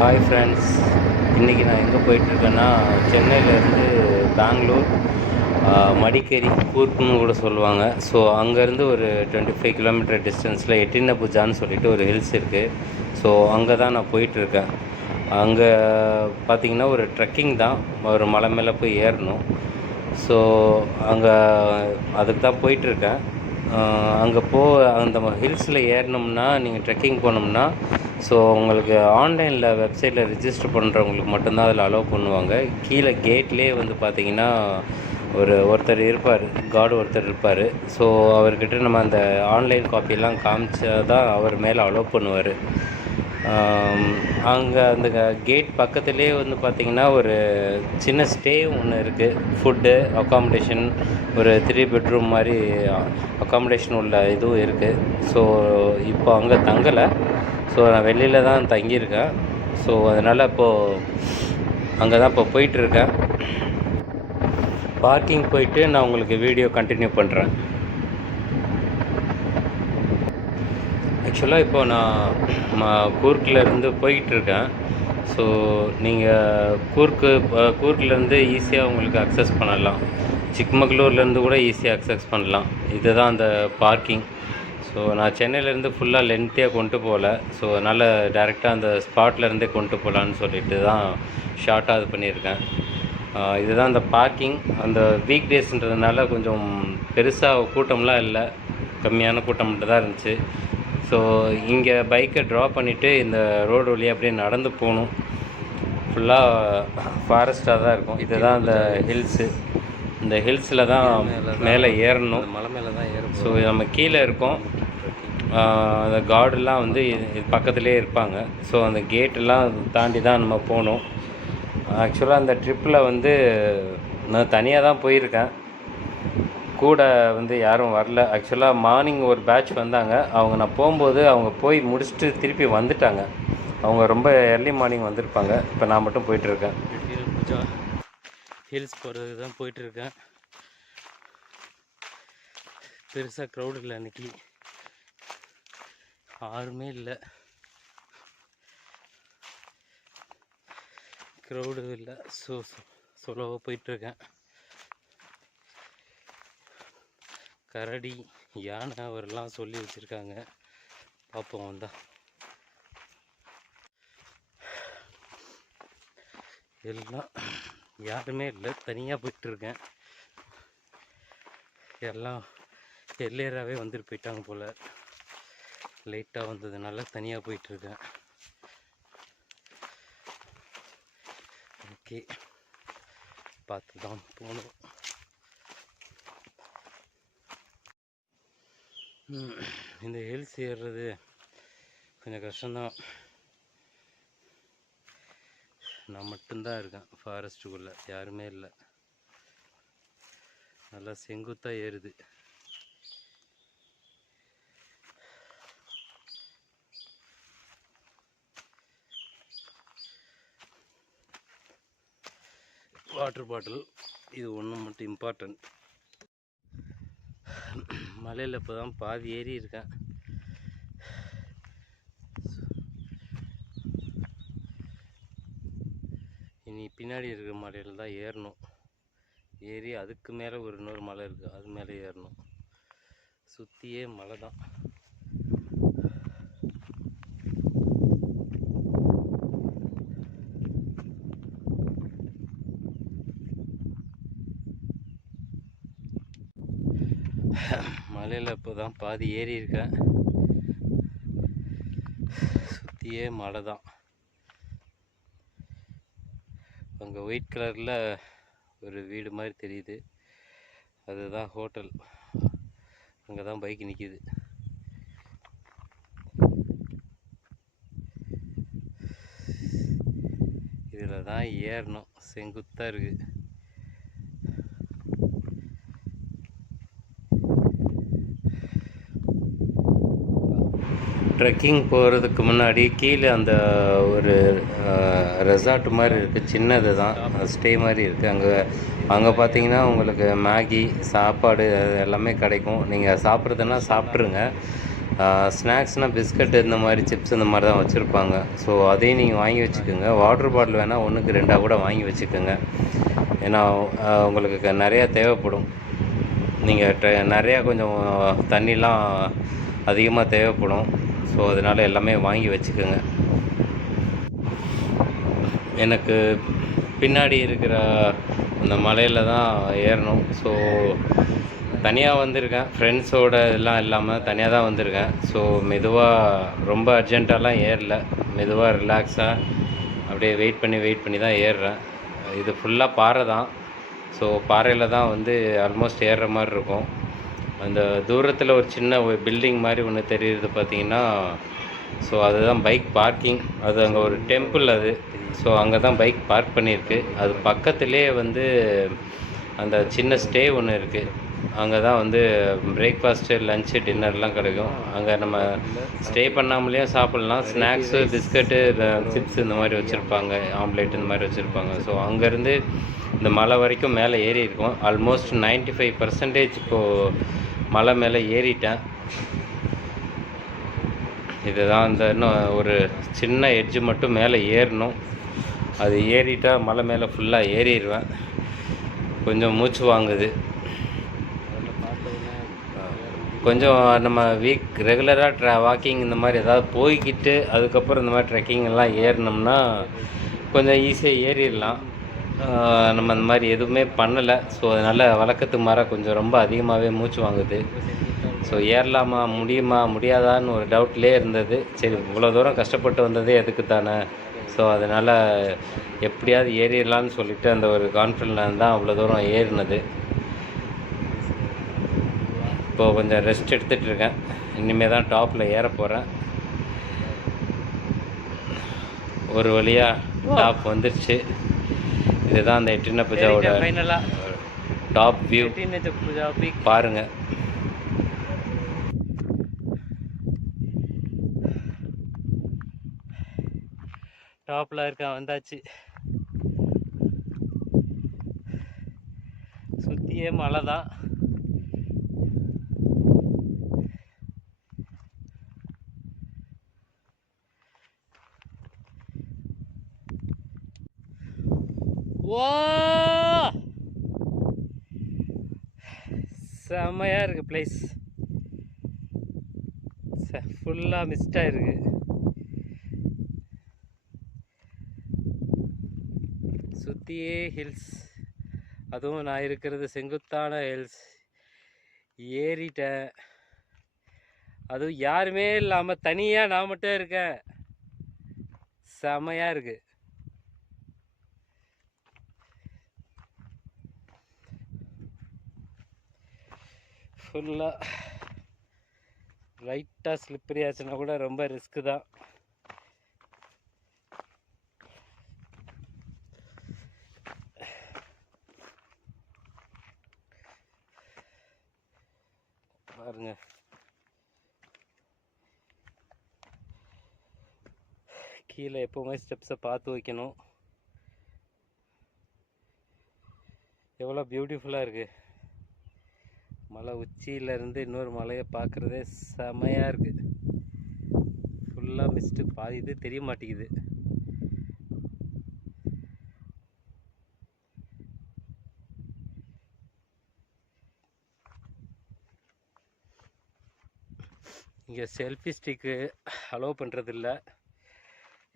Hi friends, இன்றைக்கி நான் எங்கே போயிட்டுருக்கேன்னா சென்னையிலேருந்து பெங்களூர், மடிக்கேரி, கூர்க்குன்னு கூட சொல்லுவாங்க. ஸோ அங்கேருந்து ஒரு 25 கிலோமீட்டர் டிஸ்டன்ஸில் எட்டின்னபுஜான்னு சொல்லிட்டு ஒரு ஹில்ஸ் இருக்குது. ஸோ அங்கே தான் நான் போயிட்டுருக்கேன். அங்கே பார்த்திங்கன்னா ஒரு ட்ரெக்கிங் தான், ஒரு மலை மேலே போய் ஏறணும். ஸோ அங்கே அதுக்கு தான் போயிட்டுருக்கேன். அங்கே அந்த ஹில்ஸில் ஏறினோம்னா, நீங்கள் ட்ரெக்கிங் போனோம்னா, ஸோ உங்களுக்கு ஆன்லைனில் வெப்சைட்டில் ரிஜிஸ்டர் பண்ணுறவங்களுக்கு மட்டும்தான் அதில் அலோவ் பண்ணுவாங்க. கீழே கேட்லேயே வந்து பார்த்திங்கன்னா ஒருத்தர் இருப்பார், கார்டு ஒருத்தர் இருப்பார். ஸோ அவர்கிட்ட நம்ம அந்த ஆன்லைன் காப்பியெல்லாம் காமிச்சா தான் அவர் மேலே அலோவ் பண்ணுவார். அங்கே அந்த கேட் பக்கத்துலேயே வந்து பார்த்திங்கன்னா ஒரு சின்ன ஸ்டே ஒன்று இருக்குது. ஃபுட்டு, அக்காமடேஷன், ஒரு 3 பெட்ரூம் மாதிரி அக்காமடேஷன் உள்ள இதுவும் இருக்குது. ஸோ இப்போ அங்கே தங்கலை. ஸோ நான் வெளியில் தான் தங்கியிருக்கேன். ஸோ அதனால் இப்போது அங்கே தான் இப்போ போயிட்டுருக்கேன். பார்க்கிங் போயிட்டு நான் உங்களுக்கு வீடியோ கண்டினியூ பண்ணுறேன். ஆக்சுவலாக இப்போ நான் கூர்க்கிலேருந்து போயிட்டுருக்கேன். ஸோ நீங்கள் கூர்க்லேருந்து ஈஸியாக உங்களுக்கு அக்சஸ் பண்ணலாம். சிக்மகளூர்லேருந்து கூட ஈஸியாக அக்சஸ் பண்ணலாம். இதுதான் அந்த பார்க்கிங். ஸோ நான் சென்னையிலேருந்து ஃபுல்லாக லென்த்தியாக கொண்டு போகல. ஸோ அதனால் டேரெக்டாக அந்த ஸ்பாட்லேருந்தே கொண்டு போகலான்னு சொல்லிட்டு தான் ஷார்ட்டாக இது பண்ணியிருக்கேன். இதுதான் அந்த பார்க்கிங். அந்த வீக் டேஸ்ன்றதுனால கொஞ்சம் பெருசாக கூட்டம்லாம் இல்லை, கம்மியான கூட்டம் மட்டும் தான் இருந்துச்சு. ஸோ இங்கே பைக்கை ட்ராப் பண்ணிவிட்டு இந்த ரோடு வழியாக அப்படியே நடந்து போகணும். ஃபுல்லாக ஃபாரஸ்ட்டாக தான் இருக்கும். இதுதான் அந்த ஹில்ஸு. இந்த ஹில்ஸில் தான் மேலே ஏறணும், மலை மேலே தான் ஏறணும். ஸோ நம்ம கீழே இருக்கோம். அந்த கார்டெலாம் வந்து இது பக்கத்துலேயே இருப்பாங்க. ஸோ அந்த கேட்டெல்லாம் தாண்டி தான் நம்ம போகணும். ஆக்சுவலாக அந்த ட்ரிப்பில் வந்து நான் தனியாக தான் போயிருக்கேன், கூட வந்து யாரும் வரல. ஆக்சுவலாக மார்னிங் ஒரு பேட்ச் வந்தாங்க. நான் போகும்போது அவங்க போய் முடிச்சுட்டு திருப்பி வந்துட்டாங்க. அவங்க ரொம்ப ஏர்லி மார்னிங் வந்திருப்பாங்க. இப்போ நான் மட்டும் போயிட்டுருக்கேன். ஹில்ஸ் போகிறதுக்கு தான் போயிட்டுருக்கேன். பெருசாக க்ரௌடு இல்லை, அன்றைக்கி யாருமே இல்லை, க்ரௌடு இல்லை. சொலோவாக போயிட்டுருக்கேன். கரடி, யானை அவரெல்லாம் சொல்லி வச்சுருக்காங்க. பார்ப்போம் வந்தா. எல்லாம் யாருமே இல்லை, தனியாக போயிட்டுருக்கேன். எல்லாம் எல்லையராகவே வந்துட்டு போயிட்டாங்க போல். லைட்டாக வந்ததுனால தனியாக போயிட்டுருக்கேன். ஓகே, பார்த்து தான் போகணும். இந்த ஹில்ஸ் ஏறுறது கொஞ்சம் கஷ்டம்தான். நான் மட்டும்தான் இருக்கேன் ஃபாரஸ்ட்டுக்குள்ளே, யாருமே இல்லை. நல்லா செங்குத்தாக ஏறுது. வாட்டர் பாட்டில் இது ஒன்று மட்டும் இம்பார்ட்டன்ட். மலையில் இப்போ தான் பாதி ஏறி இருக்கேன். இனி பின்னாடி இருக்கிற மலையில் தான் ஏறணும். ஏறி அதுக்கு மேலே இன்னொரு மலை இருக்குது, அது மேலே ஏறணும். சுற்றியே மலை தான். மலையில் இப்போ தான் பாதி ஏறி இருக்கேன். சுற்றியே மலை தான். அங்கே ஒயிட் கலரில் ஒரு வீடு மாதிரி தெரியுது, அதுதான் ஹோட்டல். அங்கே தான் பைக் நிற்கிது. இதில் தான் ஏறணும், செங்குத்தாக இருக்குது. ட்ரெக்கிங் போகிறதுக்கு முன்னாடி கீழே அந்த ஒரு ரெசார்ட் மாதிரி இருக்குது, சின்னது தான், ஸ்டே மாதிரி இருக்குது. அங்கே பார்த்தீங்கன்னா உங்களுக்கு மேகி, சாப்பாடு எல்லாமே கிடைக்கும். நீங்கள் சாப்பிட்றதுன்னா சாப்பிட்ருங்க. ஸ்நாக்ஸ்னால் பிஸ்கட் இந்த மாதிரி சிப்ஸ் இந்த மாதிரி தான் வச்சுருப்பாங்க. ஸோ அதையும் நீங்கள் வாங்கி வச்சுக்கோங்க. வாட்டர் பாட்டில் வேணால் 1க்கு 2 கூட வாங்கி வச்சுக்கோங்க. ஏன்னா உங்களுக்கு நிறையா தேவைப்படும். நீங்கள் நிறையா கொஞ்சம் தண்ணிலாம் அதிகமாக தேவைப்படும். ஸோ அதனால் எல்லாமே வாங்கி வச்சுக்கோங்க. எனக்கு பின்னாடி இருக்கிற அந்த மலையில் தான் ஏறணும். ஸோ தனியாக வந்திருக்கேன், ஃப்ரெண்ட்ஸோடு எல்லாம் இல்லாமல் தனியாக தான் வந்திருக்கேன். ஸோ மெதுவாக ரொம்ப அர்ஜென்ட்டாலாம் ஏறல, மெதுவாக ரிலாக்ஸாக அப்படியே வெயிட் பண்ணி தான் ஏறுறேன். இது ஃபுல்லாக பாறை தான். ஸோ பாறையில் தான் வந்து ஆல்மோஸ்ட் ஏறுற மாதிரி இருக்கும். அந்த தூரத்தில் ஒரு சின்ன பில்டிங் மாதிரி ஒன்று தெரியுது பார்த்தீங்கன்னா, ஸோ அதுதான் பைக் பார்க்கிங். அது அங்கே ஒரு டெம்பிள் அது. ஸோ அங்கே தான் பைக் பார்க் பண்ணியிருக்கு. அது பக்கத்துலேயே வந்து அந்த சின்ன ஸ்டே ஒன்று இருக்குது. அங்கே தான் வந்து பிரேக்ஃபாஸ்ட்டு, லன்ச்சு, டின்னர்லாம் கிடைக்கும். அங்கே நம்ம ஸ்டே பண்ணாமலேயும் சாப்பிட்லாம். ஸ்நாக்ஸு, பிஸ்கட்டு, சிப்ஸ் இந்த மாதிரி வச்சுருப்பாங்க, ஆம்லேட் இந்த மாதிரி வச்சுருப்பாங்க. ஸோ அங்கேருந்து இந்த மலை வரைக்கும் மேலே ஏறி இருக்கோம். ஆல்மோஸ்ட் 95% இப்போது மலை மேலே ஏறிட்டேன். இதுதான் அந்த இன்னும் ஒரு சின்ன எட்ஜு மட்டும் மேலே ஏறணும். அது ஏறிட்டால் மலை மேலே ஃபுல்லாக ஏறிடுவேன். கொஞ்சம் மூச்சு வாங்குது. கொஞ்சம் நம்ம ரெகுலராக வாக்கிங் இந்த மாதிரி ஏதாவது போய்கிட்டு அதுக்கப்புறம் இந்த மாதிரி ட்ரெக்கிங் எல்லாம் ஏறினோம்னா கொஞ்சம் ஈஸியாக ஏறிடலாம். நம்ம அந்த மாதிரி எதுவுமே பண்ணலை. ஸோ அதனால் வழக்கத்துக்கு மாற கொஞ்சம் ரொம்ப அதிகமாகவே மூச்சு வாங்குது. ஸோ ஏறலாமா, முடியுமா, முடியாதான்னு ஒரு டவுட்லேயே இருந்தது. சரி, இவ்வளோ தூரம் கஷ்டப்பட்டு வந்ததே எதுக்கு தானே. ஸோ அதனால் எப்படியாவது ஏறிடலான்னு சொல்லிவிட்டு அந்த ஒரு கான்ஃபிடன்ஸ் தான் அவ்வளோ தூரம் ஏறினது. இப்போது கொஞ்சம் ரெஸ்ட் எடுத்துகிட்ருக்கேன். இனிமேல் தான் டாப்பில் ஏற போகிறேன். ஒரு வழியாக டாப் வந்துடுச்சு. இதுதான் அந்த எட்டின பூஜாவோட டாப் வியூ. பாருங்கள். டாப்பில் இருக்கேன், வந்தாச்சு. சுற்றியே மலை தான். ஓ, செம்மையாக இருக்குது பிளேஸ். ஃபுல்லாக மிஸ்டாக இருக்குது. சுற்றியே ஹில்ஸ். அதுவும் நான் இருக்கிறது செங்குத்தான ஹில்ஸ். ஏறிட்டேன். அதுவும் யாருமே இல்லாமல் தனியாக நான் மட்டும் இருக்கேன். செம்மையாக இருக்குது. ஃபுல்லாக லைட்டாக ஸ்லிப்பரி ஆச்சுன்னா கூட ரொம்ப ரிஸ்க்கு தான். பாருங்க, கீழே எப்போவுமே ஸ்டெப்ஸை பார்த்து வைக்கணும். எவ்வளோ பியூட்டிஃபுல்லாக இருக்குது. மலை உச்சியிலேருந்து இன்னொரு மலையை பார்க்குறதே செமையாக இருக்குது. ஃபுல்லாக மிஸ்ட்டு, பாதி இது தெரிய மாட்டேங்குது. இங்கே செல்ஃபி ஸ்டிக்கு அலோவ் பண்ணுறதில்ல.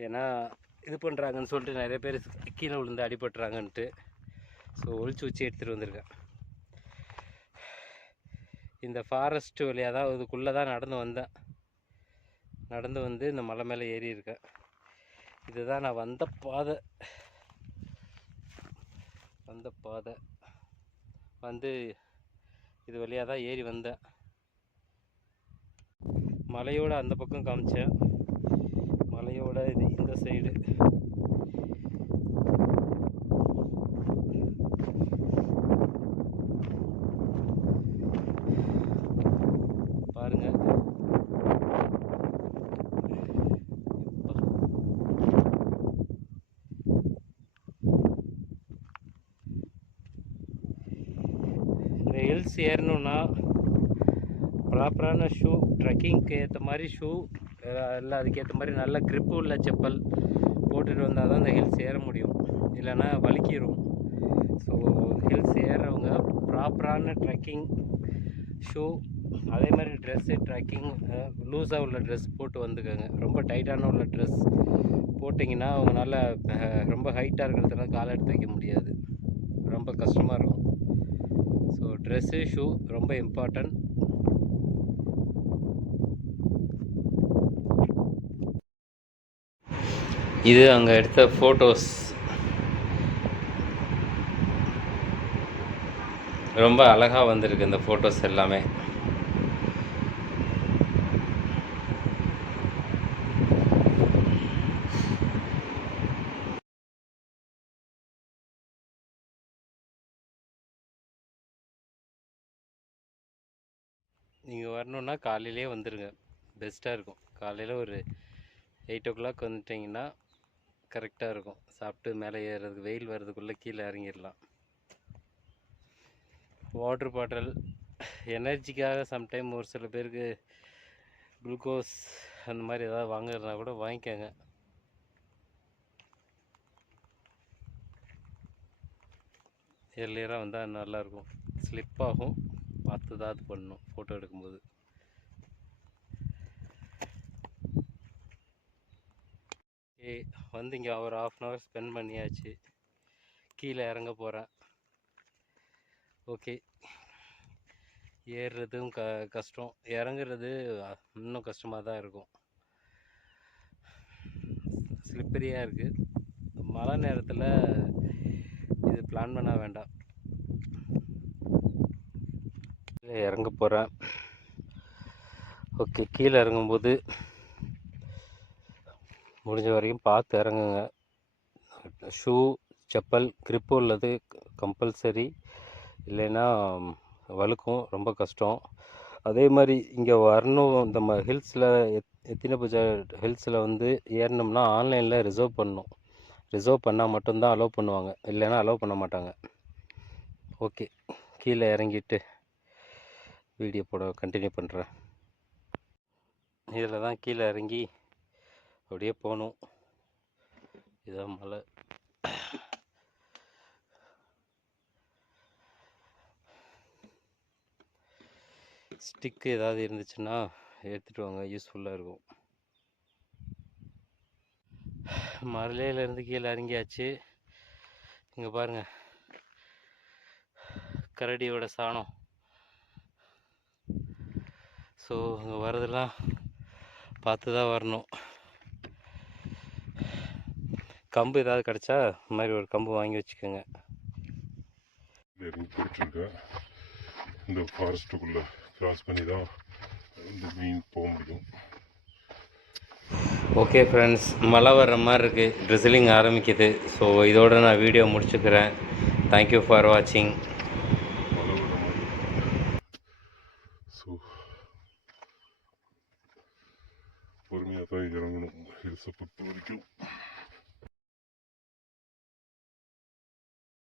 ஏன்னா இது பண்ணுறாங்கன்னு சொல்லிட்டு நிறைய பேர் கீழே விழுந்து அடிபட்டுறாங்கன்ட்டு. ஸோ ஒழிச்சு வச்சு எடுத்துகிட்டு வந்திருக்கேன். இந்த ஃபாரஸ்ட் வழியாக தான் இதுக்குள்ளே தான் நடந்து வந்து இந்த மலை மேலே ஏறி இருக்கேன். இதுதான் நான் வந்த பாதை வந்து இது வழியாக தான் ஏறி வந்தேன். மலையோட அந்த பக்கம் காமிச்சேன், மலையோட இது இந்த சைடு. பாருங்க, இந்த ஹில்ஸ் ஏறணும்னா ப்ராப்பரான ஷூ, ட்ரெக்கிங்க்கு ஏற்ற மாதிரி ஷூ, இல்லை அதுக்கேற்ற மாதிரி நல்ல க்ரிப்பு உள்ள செப்பல் போட்டுட்டு வந்தால் தான் அந்த ஹில்ஸ் ஏற முடியும், இல்லைன்னா வலிக்கிடும். ஸோ ஹில்ஸ் ஏறுறவங்க ப்ராப்பரான ட்ரெக்கிங் ஷூ, அதே மாதிரி ட்ரெஸ்ஸு, ட்ரெக்கிங் லூஸாக உள்ள ட்ரெஸ் போட்டு வந்துக்கோங்க. ரொம்ப டைட்டான உள்ள ட்ரெஸ் போட்டிங்கன்னா அவங்களால ரொம்ப ஹைட்டாக இருக்கிறதுனால காலை எடுத்து வைக்க முடியாது, ரொம்ப கஷ்டமாக இருக்கும். ஸோ ட்ரெஸ்ஸு, ஷூ ரொம்ப இம்பார்ட்டன்ட். இது அங்கே எடுத்த ஃபோட்டோஸ். ரொம்ப அழகாக வந்திருக்கு இந்த ஃபோட்டோஸ் எல்லாமே. நீங்கள் வரணுன்னா காலையிலே வந்துடுங்க, பெஸ்ட்டாக இருக்கும். காலையில் ஒரு 8 o'clock வந்துட்டிங்கன்னா கரெக்டாக இருக்கும். சாப்பிட்டு மேலே ஏறுறதுக்கு, வெயில் வர்றதுக்குள்ளே கீழே இறங்கிடலாம். வாட்ரு பாட்டில், எனர்ஜிக்காக சம்டைம் ஒரு சில பேருக்கு குளுக்கோஸ் அந்த மாதிரி ஏதாவது வாங்குறதுனா கூட வாங்கிக்கோங்க. எர்லியராக வந்தால் நல்லாயிருக்கும். ஸ்லிப் ஆகும், பார்த்து தான் அது பண்ணணும் ஃபோட்டோ எடுக்கும்போது. வந்து இங்கே ஒரு 1/2 hour ஸ்பெண்ட் பண்ணியாச்சு. கீழே இறங்க போகிறேன். ஓகே, ஏறுறதும் கஷ்டம், இறங்குறது இன்னும் கஷ்டமாக தான் இருக்கும். ஸ்லிப்பரியாக இருக்குது. மழை நேரத்தில் இது பிளான் பண்ண வேண்டாம். இறங்க போகிறேன். ஓகே, கீழே இறங்கும்போது முடிஞ்ச வரைக்கும் பார்த்து இறங்குங்க. ஷூ, செப்பல், க்ரிப்பு உள்ளது கம்பல்சரி, இல்லைன்னா வழுக்கும், ரொம்ப கஷ்டம். அதே மாதிரி இங்கே வரணும், இந்த ஹில்ஸில் எத்தின பூஜா ஹில்ஸில் வந்து ஏறினோம்னா ஆன்லைனில் ரிசர்வ் பண்ணணும். ரிசர்வ் பண்ணால் மட்டும்தான் அலோவ் பண்ணுவாங்க, இல்லைன்னா அலோவ் பண்ண மாட்டாங்க. ஓகே, கீழே இறங்கிட்டு வீடியோ போட கண்டினியூ பண்ணுறேன். இதில் தான் கீழே இறங்கி அப்படியே போகணும். இதான் மலை. ஸ்டிக்கு ஏதாவது இருந்துச்சுன்னா எடுத்துகிட்டு வாங்க, யூஸ்ஃபுல்லாக இருக்கும். மலையிலேருந்து கீழே இறங்கியாச்சு. இங்கே பாருங்கள், கரடியோட சாணம். ஸோ இங்கே வரதெல்லாம் பார்த்து தான் வரணும். கம்பு ஏதாவது கிடச்சா இந்த மாதிரி ஒரு கம்பு வாங்கி வச்சுக்கோங்க. போயிட்டுருக்கேன். இந்த ஃபாரஸ்ட்டுக்குள்ளே கிராஸ் பண்ணி தான் இந்த மீன் போக முடியும். ஓகே ஃப்ரெண்ட்ஸ், மழை வர்ற மாதிரி இருக்குது, ட்ரிசிலிங் ஆரம்பிக்குது. ஸோ இதோடு நான் வீடியோ முடிச்சுக்கிறேன். தேங்க்யூ ஃபார் வாட்சிங். மழை வர மாதிரி. ஸோ பொறுமையாக தான் இறங்கணும் ஹில்ஸை பொறுத்த வரைக்கும்.